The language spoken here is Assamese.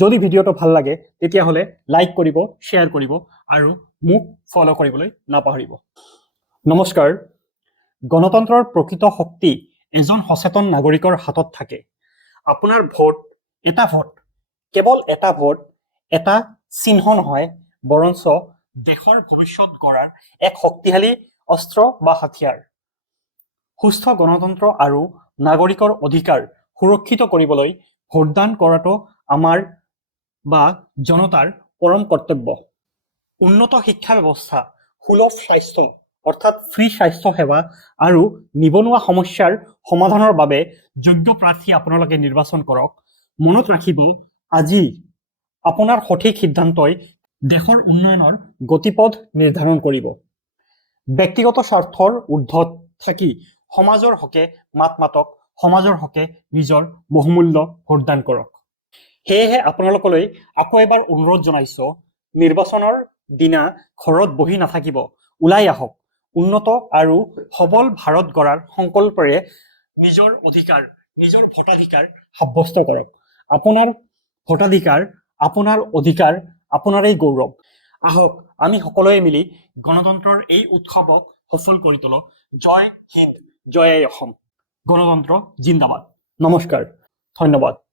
যদি ভিডিঅ'টো ভাল লাগে তেতিয়াহ'লে লাইক কৰিব, শ্বেয়াৰ কৰিব আৰু মোক ফ'ল' কৰিবলৈ নাপাহৰিব। নমস্কাৰ। গণতন্ত্ৰৰ প্ৰকৃত শক্তি এজন সচেতন নাগৰিকৰ হাতত থাকে। আপোনাৰ ভোট, কেৱল এটা ভোট, এটা চিহ্ন নহয়, বৰঞ্চ দেশৰ ভৱিষ্যত গঢ়াৰ এক শক্তিশালী অস্ত্ৰ বা হাতিয়াৰ। সুস্থ গণতন্ত্ৰ আৰু নাগৰিকৰ অধিকাৰ সুৰক্ষিত কৰিবলৈ ভোটদান কৰাটো আমাৰ বা জনতাৰ পৰম কৰ্তব্য। উন্নত শিক্ষা ব্যৱস্থা, সুলভ স্বাস্থ্য অৰ্থাৎ ফ্ৰী স্বাস্থ্য সেৱা আৰু নিবনুৱা সমস্যাৰ সমাধানৰ বাবে যোগ্য প্ৰাৰ্থী আপোনালোকে নিৰ্বাচন কৰক। মনত ৰাখিব, আজি আপোনাৰ সঠিক সিদ্ধান্তই দেশৰ উন্নয়নৰ গতিপথ নিৰ্ধাৰণ কৰিব। ব্যক্তিগত স্বাৰ্থৰ ঊৰ্ধ্বত থাকি সমাজৰ হকে মাত মাতক, সমাজৰ হকে নিজৰ বহুমূল্য ভোটদান কৰক। সেয়েহে আপোনালোকলৈ আকৌ এবাৰ অনুৰোধ জনাইছো, নিৰ্বাচনৰ দিনা ঘৰত বহি নাথাকিব, ওলাই আহক। উন্নত আৰু সবল ভাৰত গঢ়াৰ সংকল্পৰে নিজৰ অধিকাৰ, নিজৰ ভোটাধিকাৰ সাব্যস্ত কৰক। আপোনাৰ ভোটাধিকাৰ, আপোনাৰ অধিকাৰ, আপোনাৰেই গৌৰৱ। আহক আমি সকলোৱে মিলি গণতন্ত্ৰৰ এই উৎসৱক সফল কৰি তোলো। জয় হিন্দ, জয় অসম। গণতন্ত্ৰ জিন্দাবাদ। নমস্কাৰ, ধন্যবাদ।